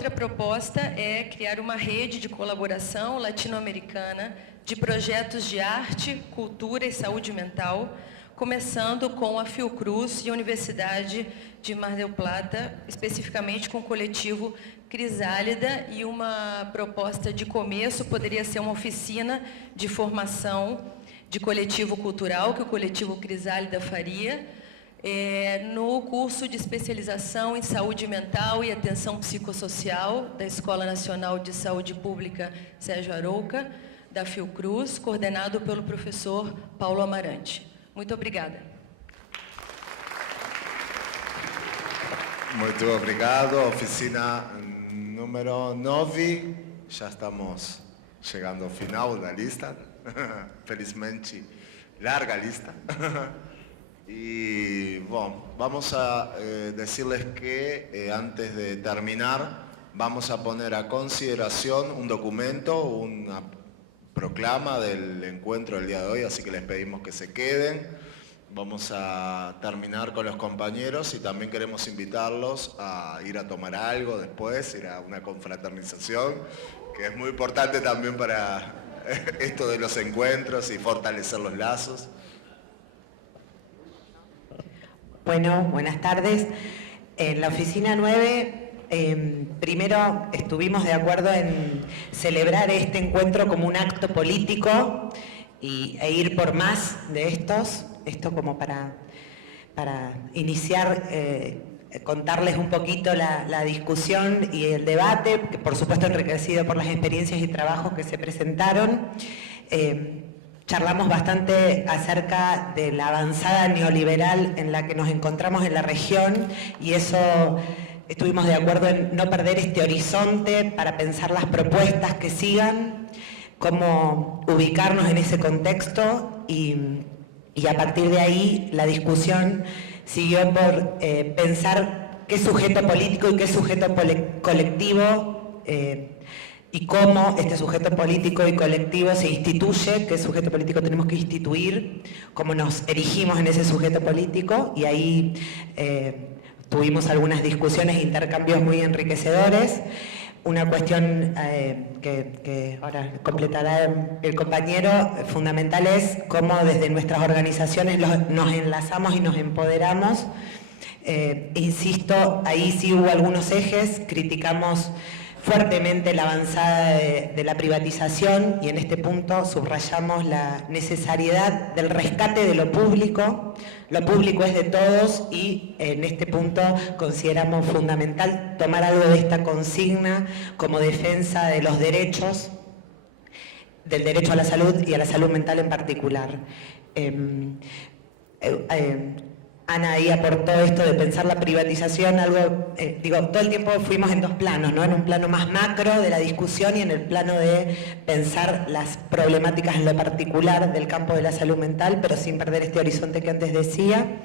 outra proposta é criar uma rede de colaboração latino-americana de projetos de arte, cultura e saúde mental, começando com a Fiocruz e a Universidade de Mar del Plata, especificamente com o coletivo Crisálida, e uma proposta de começo poderia ser uma oficina de formação de coletivo cultural, que o coletivo Crisálida faria, no curso de especialização em saúde mental e atenção psicossocial da Escola Nacional de Saúde Pública Sérgio Arouca, da Fiocruz, coordenado pelo professor Paulo Amarante. Muito obrigada. Muito obrigado. Oficina número 9. Já estamos chegando ao final da lista. Felizmente, larga lista. Y bueno, vamos a decirles que antes de terminar vamos a poner a consideración un documento, una proclama del encuentro del día de hoy, así que les pedimos que se queden. Vamos a terminar con los compañeros y también queremos invitarlos a ir a tomar algo después, ir a una confraternización, que es muy importante también para esto de los encuentros y fortalecer los lazos. Bueno, buenas tardes. En la oficina 9, primero estuvimos de acuerdo en celebrar este encuentro como un acto político e ir por más de esto como para iniciar, contarles un poquito la discusión y el debate, que por supuesto enriquecido por las experiencias y trabajos que se presentaron. Charlamos bastante acerca de la avanzada neoliberal en la que nos encontramos en la región y eso estuvimos de acuerdo en no perder este horizonte para pensar las propuestas que sigan, cómo ubicarnos en ese contexto y a partir de ahí la discusión siguió por pensar qué sujeto político y qué sujeto colectivo y cómo este sujeto político y colectivo se instituye, qué sujeto político tenemos que instituir, cómo nos erigimos en ese sujeto político, y ahí tuvimos algunas discusiones e intercambios muy enriquecedores. Una cuestión que ahora completará el compañero, fundamental es cómo desde nuestras organizaciones nos enlazamos y nos empoderamos. Insisto, ahí sí hubo algunos ejes, criticamos fuertemente la avanzada de la privatización y en este punto subrayamos la necesariedad del rescate de lo público. Lo público es de todos y en este punto consideramos fundamental tomar algo de esta consigna como defensa de los derechos, del derecho a la salud y a la salud mental en particular. Ana ahí aportó esto de pensar la privatización, algo, todo el tiempo fuimos en dos planos, ¿no? En un plano más macro de la discusión y en el plano de pensar las problemáticas en lo particular del campo de la salud mental, pero sin perder este horizonte que antes decía.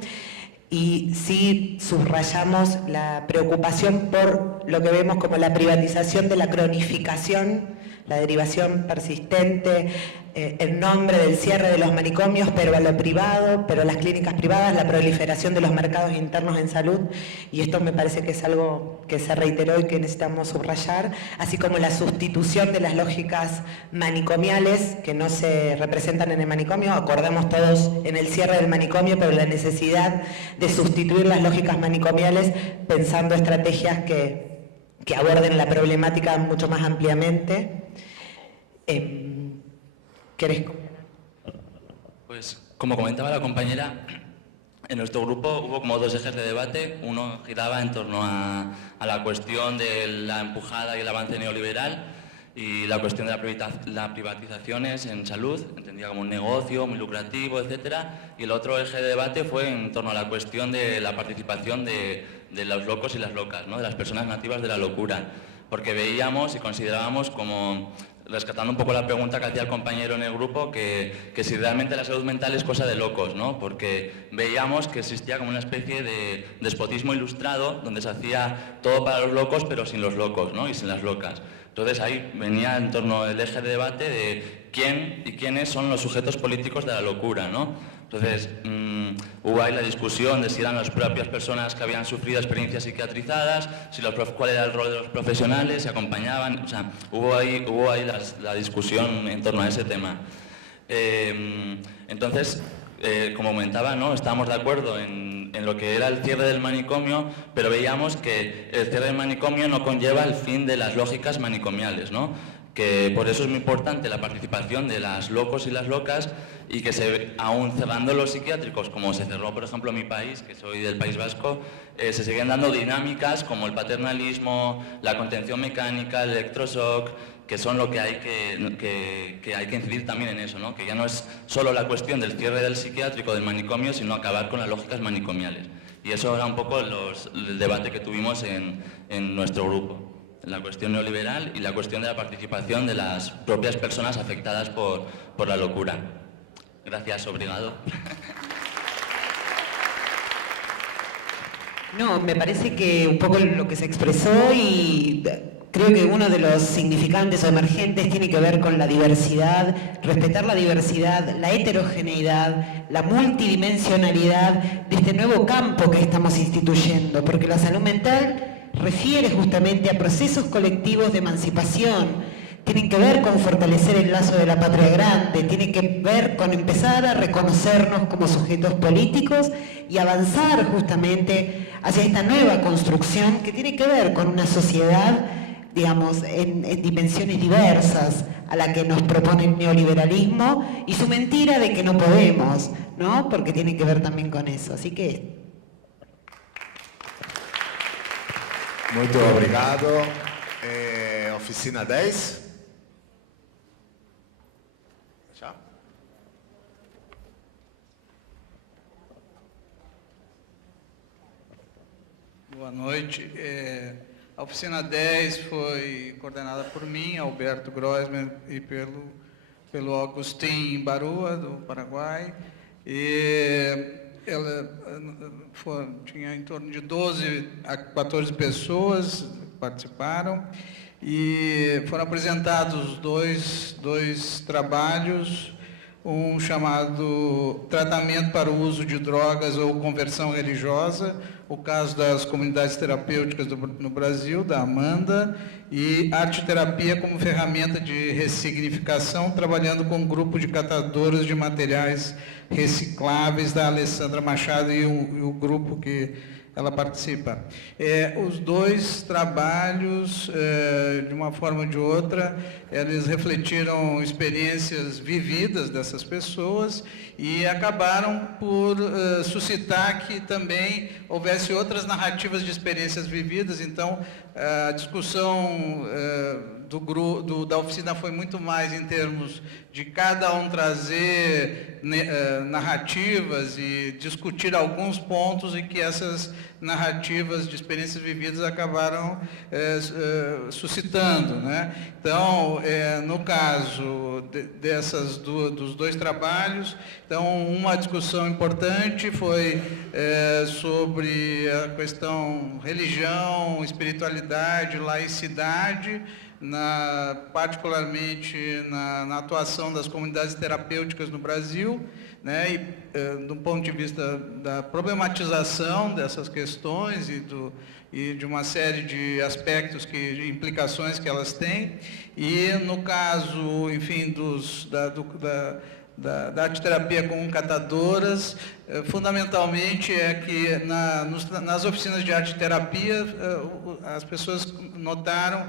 Y sí subrayamos la preocupación por lo que vemos como la privatización de la cronificación, la derivación persistente, en nombre del cierre de los manicomios, pero a lo privado, pero a las clínicas privadas, la proliferación de los mercados internos en salud, y esto me parece que es algo que se reiteró y que necesitamos subrayar, así como la sustitución de las lógicas manicomiales que no se representan en el manicomio. Acordamos todos en el cierre del manicomio, pero la necesidad de sustituir las lógicas manicomiales pensando estrategias que aborden la problemática mucho más ampliamente. ¿Querés? Pues, como comentaba la compañera, en nuestro grupo hubo como dos ejes de debate. Uno giraba en torno a la cuestión de la empujada y el avance neoliberal y la cuestión de las privatizaciones en salud, entendida como un negocio muy lucrativo, etcétera. Y el otro eje de debate fue en torno a la cuestión de la participación de los locos y las locas, ¿no? De las personas nativas de la locura, porque veíamos y considerábamos como, rescatando un poco la pregunta que hacía el compañero en el grupo, que si realmente la salud mental es cosa de locos, ¿no? Porque veíamos que existía como una especie de despotismo ilustrado donde se hacía todo para los locos pero sin los locos, ¿no? Y sin las locas. Entonces ahí venía en torno el eje de debate de quién y quiénes son los sujetos políticos de la locura, ¿no? Entonces, hubo ahí la discusión de si eran las propias personas que habían sufrido experiencias psiquiatrizadas, cuál era el rol de los profesionales, si acompañaban, o sea, hubo ahí la discusión en torno a ese tema. Entonces, como comentaba, ¿no? Estábamos de acuerdo en lo que era el cierre del manicomio, pero veíamos que el cierre del manicomio no conlleva el fin de las lógicas manicomiales, ¿no? Que por eso es muy importante la participación de las locos y las locas, y que aún cerrando los psiquiátricos, como se cerró por ejemplo en mi país, que soy del País Vasco, se siguen dando dinámicas como el paternalismo, la contención mecánica, el electroshock, que son lo que hay que incidir también en eso, ¿no? Que ya no es solo la cuestión del cierre del psiquiátrico, del manicomio, sino acabar con las lógicas manicomiales. Y eso era un poco el debate que tuvimos en nuestro grupo. La cuestión neoliberal y la cuestión de la participación de las propias personas afectadas por la locura. Gracias, obrigado. No, me parece que un poco lo que se expresó, y creo que uno de los significantes o emergentes tiene que ver con la diversidad, respetar la diversidad, la heterogeneidad, la multidimensionalidad de este nuevo campo que estamos instituyendo, porque la salud mental refiere justamente a procesos colectivos de emancipación, tienen que ver con fortalecer el lazo de la patria grande, tiene que ver con empezar a reconocernos como sujetos políticos y avanzar justamente hacia esta nueva construcción que tiene que ver con una sociedad, digamos, en dimensiones diversas a la que nos propone el neoliberalismo y su mentira de que no podemos, ¿no? Porque tiene que ver también con eso. Así que... Muito obrigado. Oficina 10. Já? Boa noite. A oficina 10 foi coordenada por mim, Alberto Grossman, e pelo Agustin Barua, do Paraguai. Ela tinha em torno de 12 a 14 pessoas que participaram, e foram apresentados dois trabalhos, um chamado Tratamento para o Uso de Drogas ou Conversão Religiosa, o caso das comunidades terapêuticas no Brasil, da Amanda, e Arte-Terapia como ferramenta de ressignificação, trabalhando com um grupo de catadoras de materiais recicláveis, da Alessandra Machado e o grupo que ela participa. Os dois trabalhos, de uma forma ou de outra, eles refletiram experiências vividas dessas pessoas e acabaram por suscitar que também houvesse outras narrativas de experiências vividas. Então, a discussão da oficina foi muito mais em termos de cada um trazer narrativas e discutir alguns pontos, e que essas narrativas de experiências vividas acabaram suscitando, né? Então, no caso dos dois trabalhos, então, uma discussão importante foi sobre a questão religião, espiritualidade, laicidade, particularmente na atuação das comunidades terapêuticas no Brasil, né, e do ponto de vista da problematização dessas questões e de uma série de aspectos, implicações que elas têm, e no caso, enfim, da arte-terapia com catadoras, fundamentalmente é que nas oficinas de arte-terapia as pessoas notaram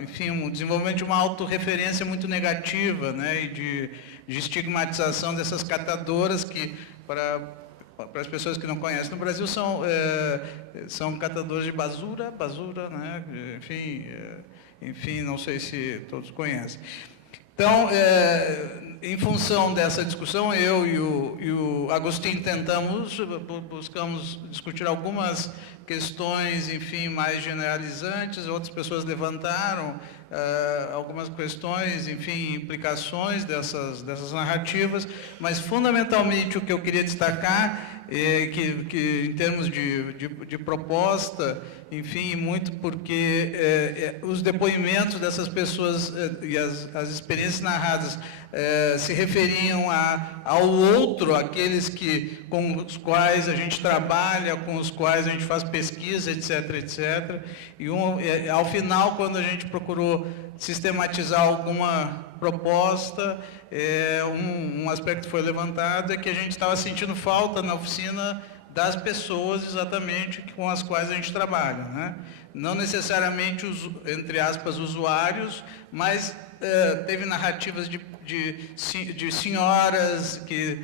enfim, um desenvolvimento de uma autorreferência muito negativa, né, e de estigmatização dessas catadoras, que para as pessoas que não conhecem no Brasil são catadores de basura, né, enfim, não sei se todos conhecem. Então, em função dessa discussão, eu e o Agustin buscamos discutir algumas questões, enfim, mais generalizantes. Outras pessoas levantaram algumas questões, enfim, implicações dessas narrativas, mas fundamentalmente o que eu queria destacar é que em termos de proposta enfim, muito porque os depoimentos dessas pessoas e as experiências narradas se referiam ao outro, aqueles com os quais a gente trabalha, com os quais a gente faz pesquisa, etc, etc. E ao final, quando a gente procurou sistematizar alguma proposta, um aspecto que foi levantado é que a gente estava sentindo falta na oficina das pessoas exatamente com as quais a gente trabalha, né? Não necessariamente os, entre aspas, usuários, mas teve narrativas de senhoras que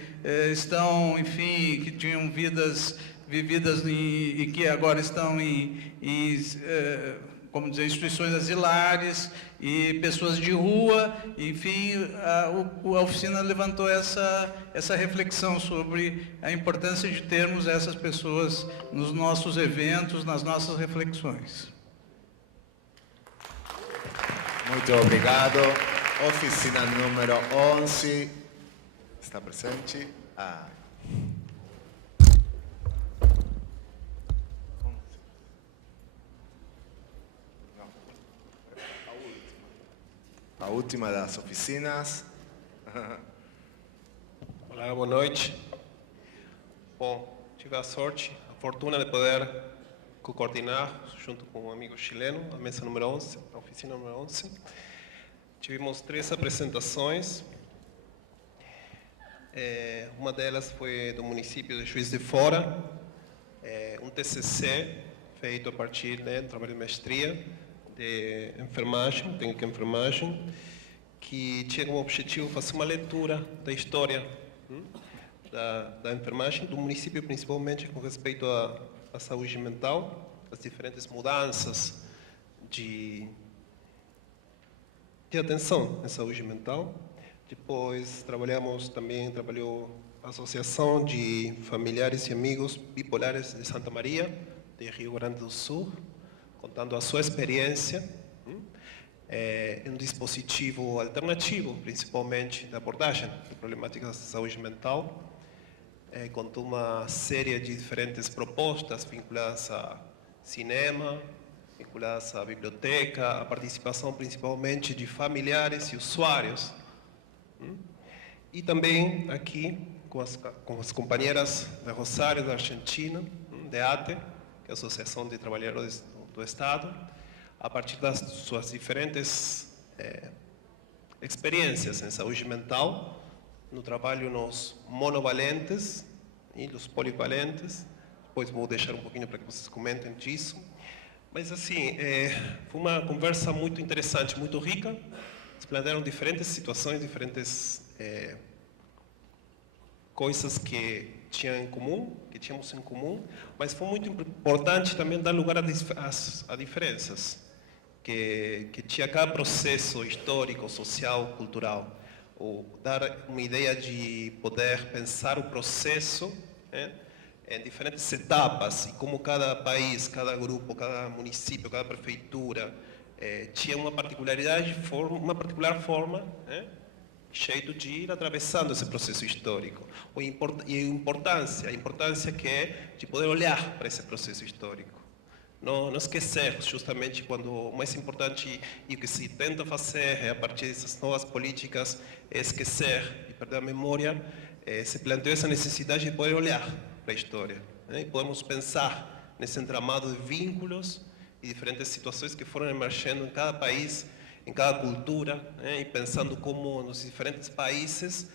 estão, enfim, que tinham vidas vividas e que agora estão em como dizer, instituições asilares e pessoas de rua, enfim, a oficina levantou essa reflexão sobre a importância de termos essas pessoas nos nossos eventos, nas nossas reflexões. Muito obrigado. Oficina número 11 está presente. A última das oficinas. Olá, boa noite. Bom, tive a sorte, a fortuna de poder coordenar, junto com um amigo chileno, a mesa número 11, a oficina número 11. Tivemos 3 apresentações. Uma delas foi do município de Juiz de Fora, um TCC feito a partir do trabalho de mestria de enfermagem, técnica de enfermagem, que tinha como objetivo fazer uma leitura da história da enfermagem do município, principalmente com respeito à saúde mental, as diferentes mudanças de atenção em saúde mental. Depois trabalhou a Associação de Familiares e Amigos Bipolares de Santa Maria, de Rio Grande do Sul, contando a sua experiência em um dispositivo alternativo, principalmente de abordagem de problemáticas de saúde mental. Contou uma série de diferentes propostas vinculadas a cinema, vinculadas à biblioteca, a participação principalmente de familiares e usuários. E também aqui com as companheiras de Rosário, da Argentina, de ATE, que é a Associação de Trabalhadores do Estado, a partir das suas diferentes experiências em saúde mental, no trabalho nos monovalentes e nos polivalentes. Depois vou deixar um pouquinho para que vocês comentem disso. Mas, assim, foi uma conversa muito interessante, muito rica. Explanderam diferentes situações, diferentes coisas que tínhamos em comum, mas foi muito importante também dar lugar a diferenças que tinha cada processo histórico, social, cultural, ou dar uma ideia de poder pensar o processo em diferentes etapas e como cada país, cada grupo, cada município, cada prefeitura tinha uma particularidade, uma particular forma, jeito de ir atravessando esse processo histórico. E a importância que é de poder olhar para esse processo histórico. Não esquecer, justamente, quando o mais importante e o que se tenta fazer a partir dessas novas políticas é esquecer e perder a memória, se planteou essa necessidade de poder olhar para a história. E podemos pensar nesse entramado de vínculos e diferentes situações que foram emergendo em cada país, em cada cultura, e pensando como nos diferentes países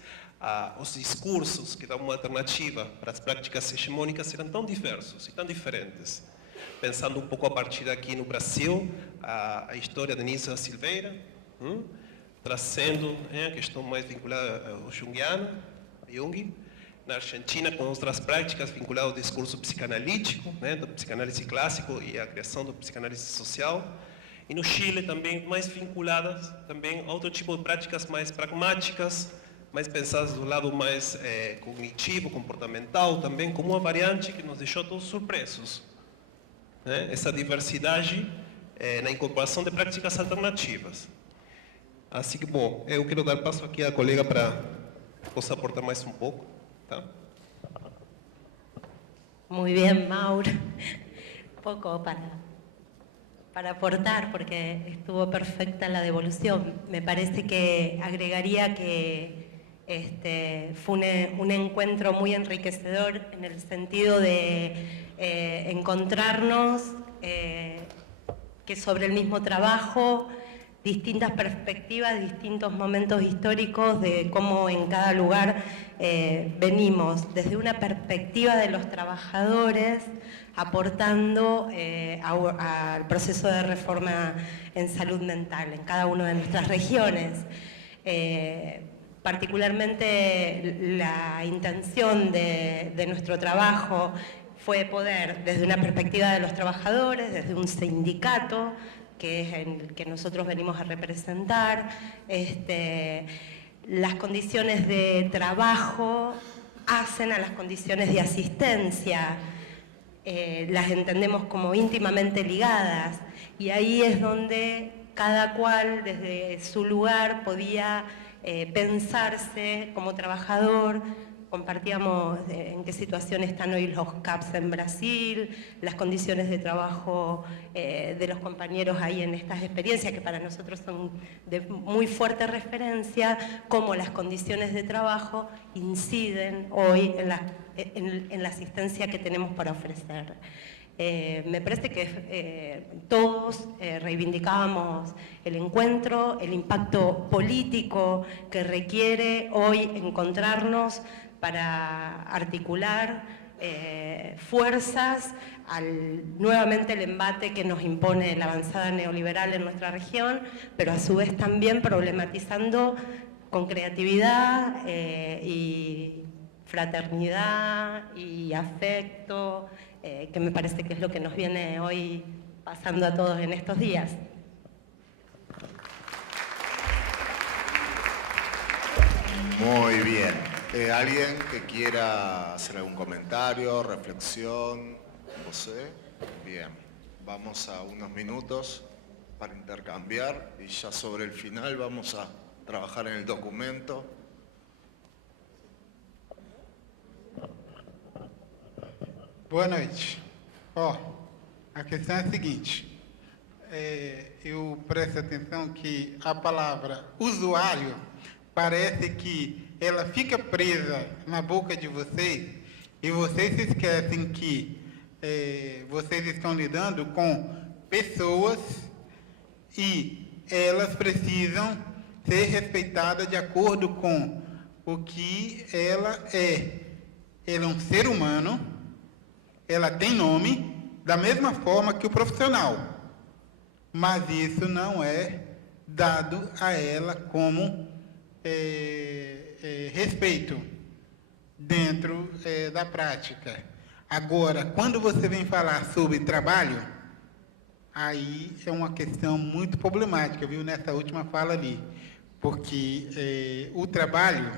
os discursos que dão uma alternativa para as práticas hegemônicas eram tão diversos e tão diferentes. Pensando um pouco a partir aqui no Brasil, a história de Anísio da Silveira, trazendo a questão mais vinculada ao junguiano, Jung. Na Argentina, com outras práticas vinculadas ao discurso psicanalítico, do psicanálise clássico e a criação do psicanálise social. E no Chile também mais vinculadas também a outro tipo de práticas mais pragmáticas, mais pensadas do lado mais cognitivo, comportamental, também como uma variante que nos deixou todos surpresos. Essa diversidade na incorporação de práticas alternativas. Assim que, bom, eu quero dar passo aqui à colega para que possa aportar mais um pouco. Tá? Muy bien, Mauro. Poco para para aportar, porque estuvo perfecta la devolución. Me parece que agregaría que fue un encuentro muy enriquecedor en el sentido de encontrarnos que sobre el mismo trabajo, distintas perspectivas, distintos momentos históricos de cómo en cada lugar venimos desde una perspectiva de los trabajadores aportando al proceso de reforma en salud mental en cada una de nuestras regiones. Particularmente la intención de nuestro trabajo fue poder, desde una perspectiva de los trabajadores, desde un sindicato, que es el que nosotros venimos a representar, las condiciones de trabajo hacen a las condiciones de asistencia, las entendemos como íntimamente ligadas, y ahí es donde cada cual desde su lugar podía pensarse como trabajador. Compartíamos en qué situación están hoy los CAPS en Brasil, las condiciones de trabajo de los compañeros ahí en estas experiencias, que para nosotros son de muy fuerte referencia, cómo las condiciones de trabajo inciden hoy en la asistencia que tenemos para ofrecer. Me parece que todos reivindicábamos el encuentro, el impacto político que requiere hoy encontrarnos para articular fuerzas nuevamente el embate que nos impone la avanzada neoliberal en nuestra región, pero a su vez también problematizando con creatividad y fraternidad y afecto, que me parece que es lo que nos viene hoy pasando a todos en estos días. Muy bien. ¿Alguien que quiera hacer algún comentario, reflexión? José. Bien. Vamos a unos minutos para intercambiar y ya sobre el final vamos a trabajar en el documento. Boa noite. A questão é a seguinte, eu presto atenção que a palavra usuário parece que ela fica presa na boca de vocês e vocês se esquecem que vocês estão lidando com pessoas e elas precisam ser respeitadas de acordo com o que ela é. Ela é um ser humano, ela tem nome, da mesma forma que o profissional, mas isso não é dado a ela como respeito dentro da prática. Agora, quando você vem falar sobre trabalho, aí é uma questão muito problemática, viu, nessa última fala ali, porque o trabalho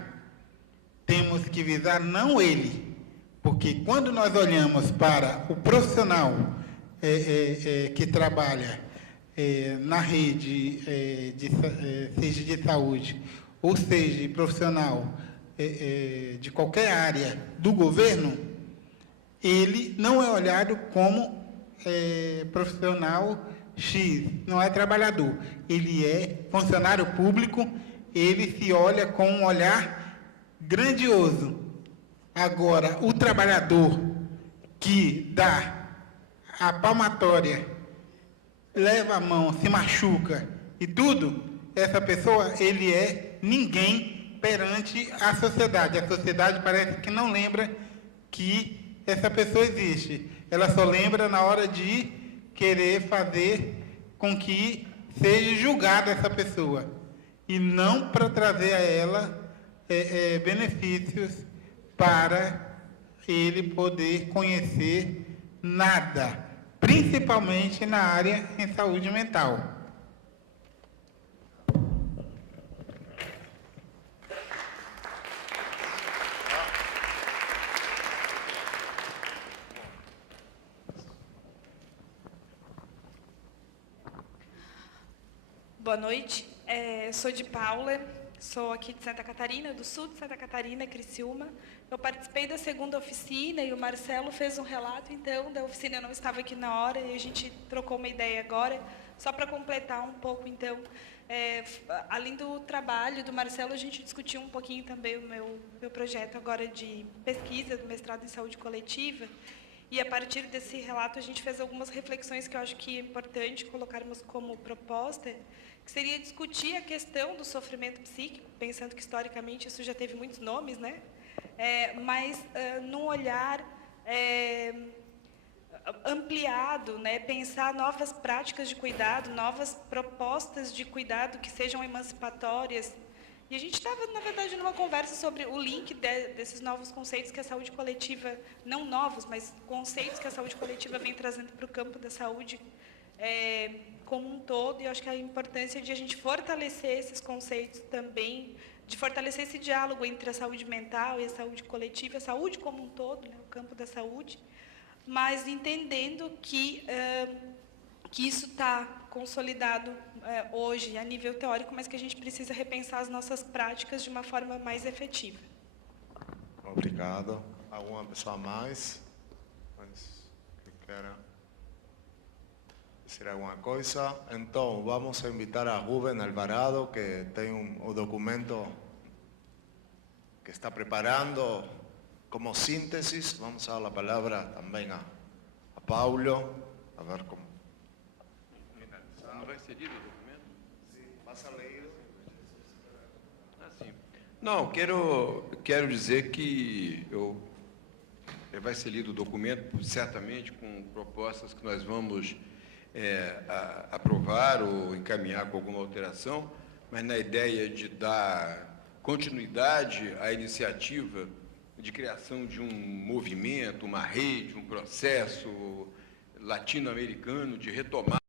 temos que visar não ele, porque quando nós olhamos para o profissional que trabalha na rede, seja de saúde, ou seja, profissional de qualquer área do governo, ele não é olhado como profissional X, não é trabalhador. Ele é funcionário público, ele se olha com um olhar grandioso. Agora, o trabalhador que dá a palmatória, leva a mão, se machuca e tudo, essa pessoa, ele é ninguém perante a sociedade. A sociedade parece que não lembra que essa pessoa existe. Ela só lembra na hora de querer fazer com que seja julgada essa pessoa. E não para trazer a ela benefícios para ele poder conhecer nada, principalmente na área em saúde mental. Boa noite, sou de Paula, sou aqui de Santa Catarina, do sul de Santa Catarina, Criciúma. Eu participei da segunda oficina e o Marcelo fez um relato, então, da oficina. Eu não estava aqui na hora e a gente trocou uma ideia agora. Só para completar um pouco, então, além do trabalho do Marcelo, a gente discutiu um pouquinho também o meu projeto agora de pesquisa do mestrado em saúde coletiva. E a partir desse relato a gente fez algumas reflexões que eu acho que é importante colocarmos como proposta, que seria discutir a questão do sofrimento psíquico, pensando que historicamente isso já teve muitos nomes, né? Mas num olhar ampliado, né? Pensar novas práticas de cuidado, novas propostas de cuidado que sejam emancipatórias. E a gente estava, na verdade, numa conversa sobre o link desses novos conceitos que a saúde coletiva, não novos, mas conceitos que a saúde coletiva vem trazendo para o campo da saúde como um todo. E eu acho que a importância de a gente fortalecer esses conceitos também, de fortalecer esse diálogo entre a saúde mental e a saúde coletiva, a saúde como um todo, né, o campo da saúde, mas entendendo que isso está consolidado hoje a nível teórico, mas que a gente precisa repensar as nossas práticas de uma forma mais efetiva. Obrigado. Alguma pessoa mais? Que queira dizer alguma coisa? Então, vamos a invitar a Rubén Alvarado, que tem o documento que está preparando como síntesis. Vamos a dar a palavra também a Paulo, a ver como. Não vai ser lido o documento? Sim, passa leído. Sim. Não, quero dizer que vai ser lido o documento, certamente, com propostas que nós vamos aprovar ou encaminhar com alguma alteração, mas na ideia de dar continuidade à iniciativa de criação de um movimento, uma rede, um processo latino-americano de retomar